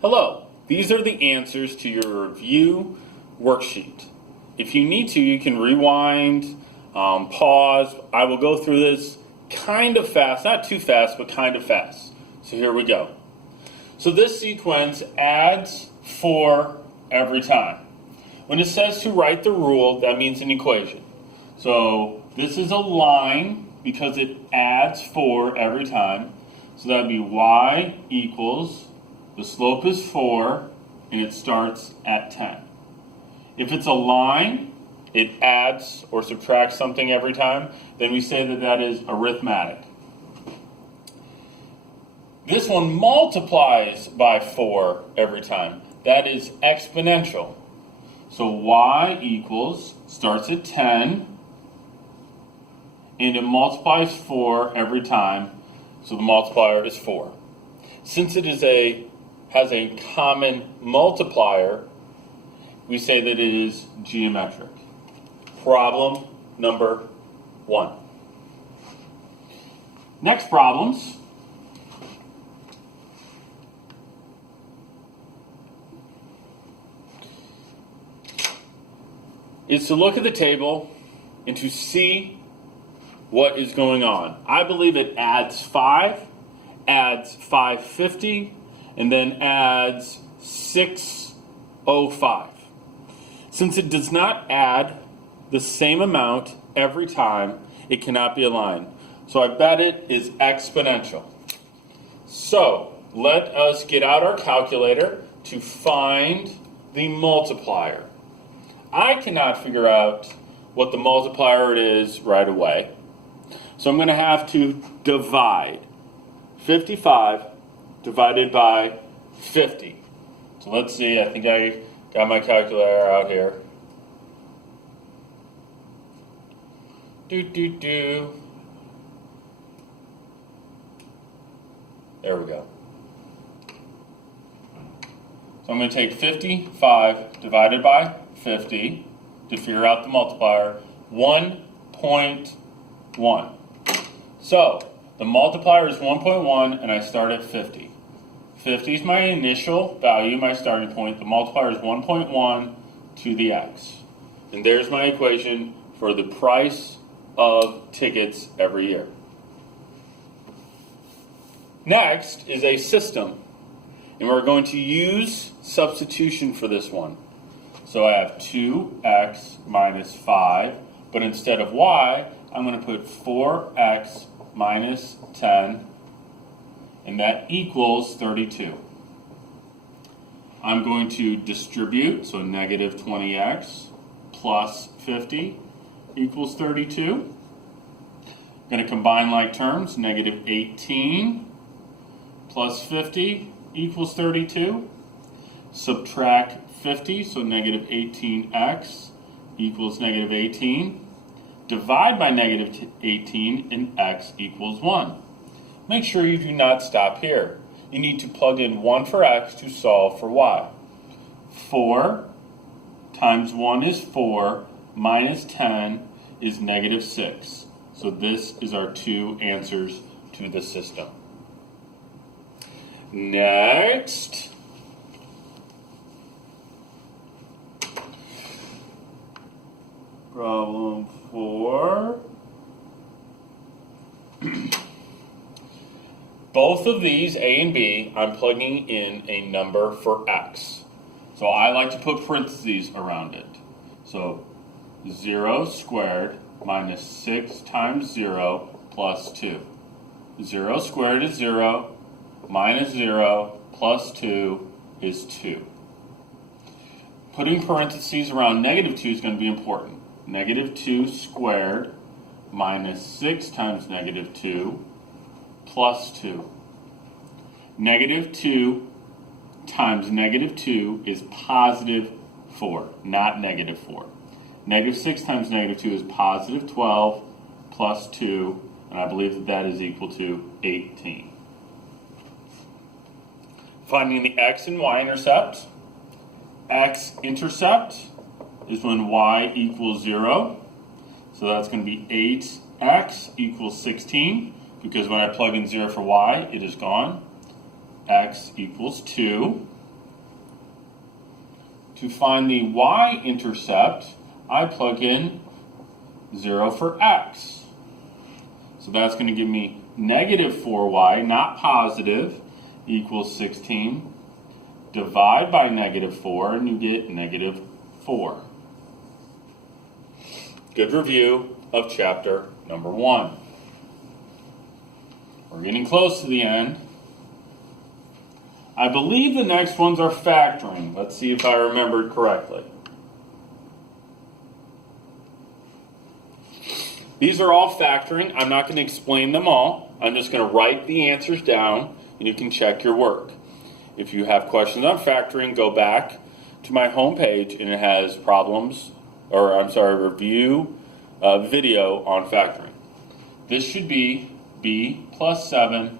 Hello, these are the answers to your review worksheet. If you need to, you can rewind, pause. I will go through this kind of fast, not too fast, but kind of fast. So here we go. So this sequence adds 4 every time. When it says to write the rule, that means an equation. So this is a line because it adds 4 every time. So that would be y equals, the slope is 4, and it starts at 10. If it's a line, it adds or subtracts something every time, then we say that that is arithmetic. This one multiplies by 4 every time. That is exponential. So y equals, starts at 10, and it multiplies 4 every time, so the multiplier is 4. Since it has a common multiplier, we say that it is geometric. Problem number 1. Next problems. Is to look at the table and to see what is going on. I believe it adds 5, adds 550, and then adds 605. Since it does not add the same amount every time, it cannot be a line. So I bet it is exponential. So let us get out our calculator to find the multiplier. I cannot figure out what the multiplier is right away. So I'm going to have to divide 55 divided by 50. So let's see, I think I got my calculator out here. There we go. So I'm going to take 55 divided by 50 to figure out the multiplier, 1.1. So the multiplier is 1.1 and I start at 50. 50 is my initial value, my starting point. The multiplier is 1.1 to the x. And there's my equation for the price of tickets every year. Next is a system, and we're going to use substitution for this one. So I have 2x minus 5, but instead of y, I'm going to put 4x minus 10, and that equals 32. I'm going to distribute, so negative 20x plus 50 equals 32. I'm going to combine like terms, negative 18 plus 50 equals 32. Subtract 50, so negative 18x equals negative 18. Divide by negative 18, and x equals 1. Make sure you do not stop here. You need to plug in 1 for x to solve for y. 4 times 1 is 4, minus 10 is negative 6. So this is our 2 answers to the system. Next. Problem 4. Both of these, A and B, I'm plugging in a number for x. So I like to put parentheses around it. So 0 squared minus 6 times 0 plus 2. 0 squared is 0, minus 0 plus 2 is 2. Putting parentheses around negative 2 is going to be important. Negative 2 squared minus 6 times negative 2 plus 2. Negative 2 times negative 2 is positive 4, not negative 4. Negative 6 times negative 2 is positive 12 plus 2, and I believe that that is equal to 18. Finding the x and y intercept. X intercept is when y equals 0. So that's going to be 8x equals 16, because when I plug in 0 for y, it is gone. X equals 2. To find the y-intercept, I plug in 0 for x. So that's going to give me negative 4y, not positive, equals 16. Divide by negative 4, and you get negative 4. Good review of chapter number 1. We're getting close to the end. I believe the next ones are factoring. Let's see if I remembered correctly. These are all factoring. I'm not going to explain them all. I'm just going to write the answers down, and you can check your work. If you have questions on factoring, go back to my homepage, and it has review video on factoring. This should be b plus 7,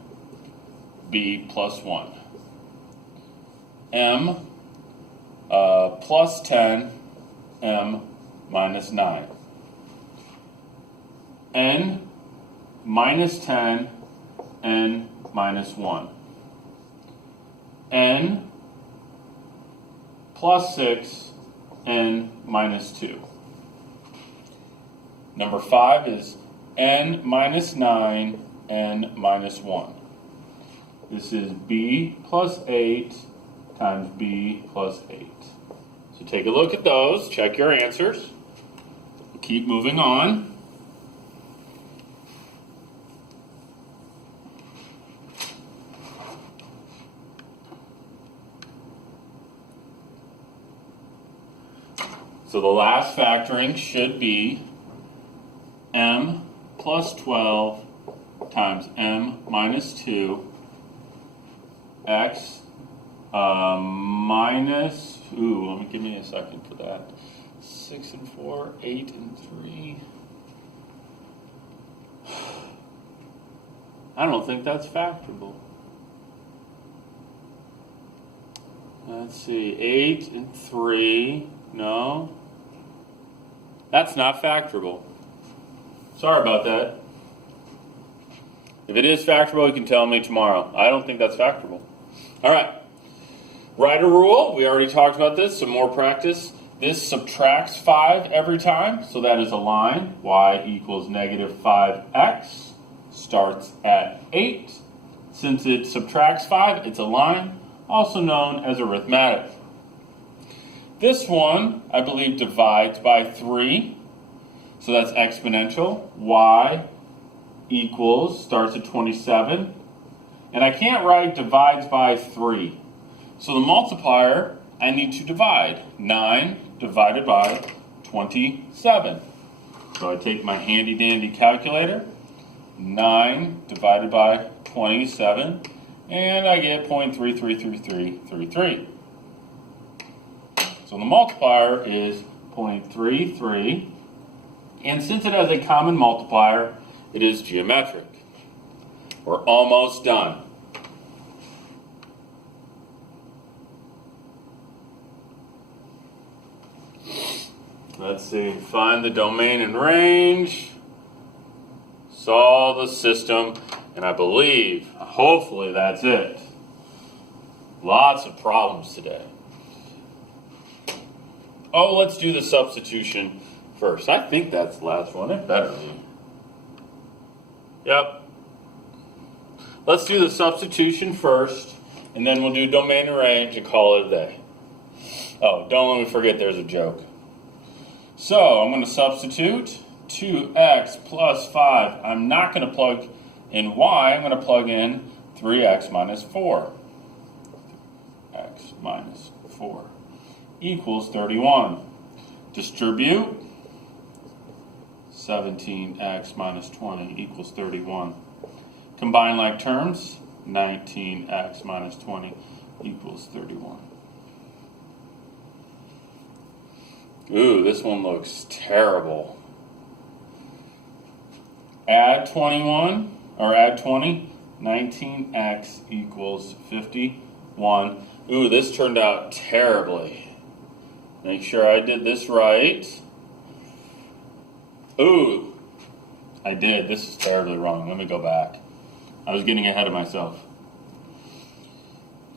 b plus 1. M plus 10, m minus 9. N minus 10, n minus 1. N plus 6, n minus 2. Number 5 is n minus 9, n minus 1. This is b plus 8 times b plus 8. So take a look at those, check your answers. Keep moving on. So the last factoring should be m plus 12 times m minus 2 x minus, give me a second for that. 6 and 4, 8 and 3. I don't think that's factorable. Let's see, 8 and 3, no. That's not factorable. Sorry about that. If it is factorable, you can tell me tomorrow. I don't think that's factorable. All right. Write a rule. We already talked about this. Some more practice. This subtracts 5 every time. So that is a line. Y equals negative 5x. Starts at 8. Since it subtracts 5, it's a line, also known as arithmetic. This one, I believe, divides by 3. So that's exponential. Y equals, starts at 27. And I can't write divides by 3. So the multiplier, I need to divide. 9 divided by 27. So I take my handy dandy calculator. 9 divided by 27. And I get 0.333333. So the multiplier is 0.33. And since it has a common multiplier, it is geometric. We're almost done. Let's see, find the domain and range, solve the system, and I believe, hopefully that's it. Lots of problems today. Oh, let's do the substitution first. I think that's the last one. It better be. Yep. Let's do the substitution first, and then we'll do domain and range and call it a day. Oh, don't let me forget there's a joke. So I'm going to substitute 2x plus 5. I'm not going to plug in y. I'm going to plug in 3x minus 4. X minus 4 equals 31. Distribute. 17x minus 20 equals 31. Combine like terms. 19x minus 20 equals 31. Ooh, this one looks terrible. Add 21, or add 20, 19x equals 51. Ooh, this turned out terribly. Make sure I did this right. Ooh, I did. This is terribly wrong. Let me go back. I was getting ahead of myself.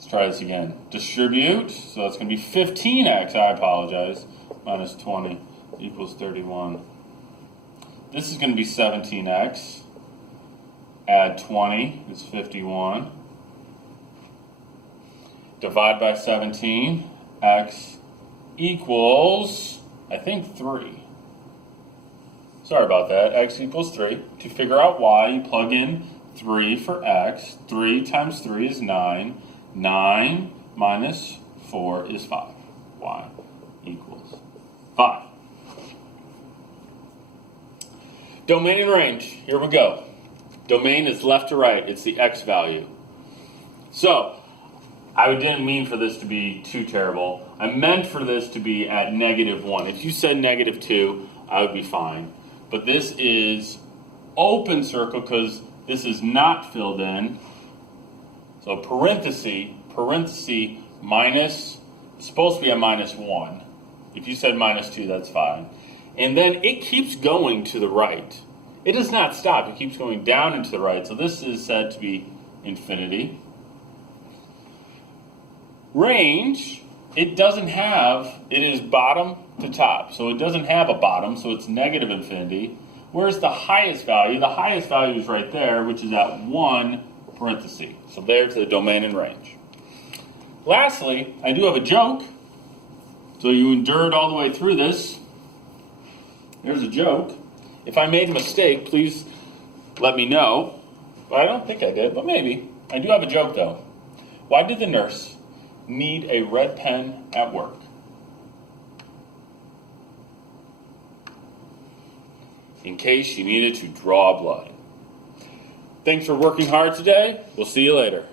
Let's try this again. Distribute, so that's going to be 15x, I apologize, minus 20 equals 31. This is going to be 17x. Add 20 is 51. Divide by 17, x equals, I think, 3. Sorry about that, x equals 3. To figure out y, you plug in 3 for x. 3 times 3 is 9. 9 minus 4 is 5. Y equals 5. Domain and range, here we go. Domain is left to right, it's the x value. So, I didn't mean for this to be too terrible. I meant for this to be at -1. If you said -2, I would be fine. But this is open circle because this is not filled in. So parenthesis minus, it's supposed to be a -1. If you said -2, that's fine. And then it keeps going to the right. It does not stop. It keeps going down and to the right. So this is said to be infinity. Range, it doesn't have, it is bottom to top. So it doesn't have a bottom, so it's negative infinity. Where's the highest value? The highest value is right there, which is at 1 parenthesis. So there's the domain and range. Lastly, I do have a joke. So you endured all the way through this. There's a joke. If I made a mistake, please let me know. But I don't think I did, but maybe. I do have a joke though. Why did the nurse need a red pen at work? In case she needed to draw blood. Thanks for working hard today. We'll see you later.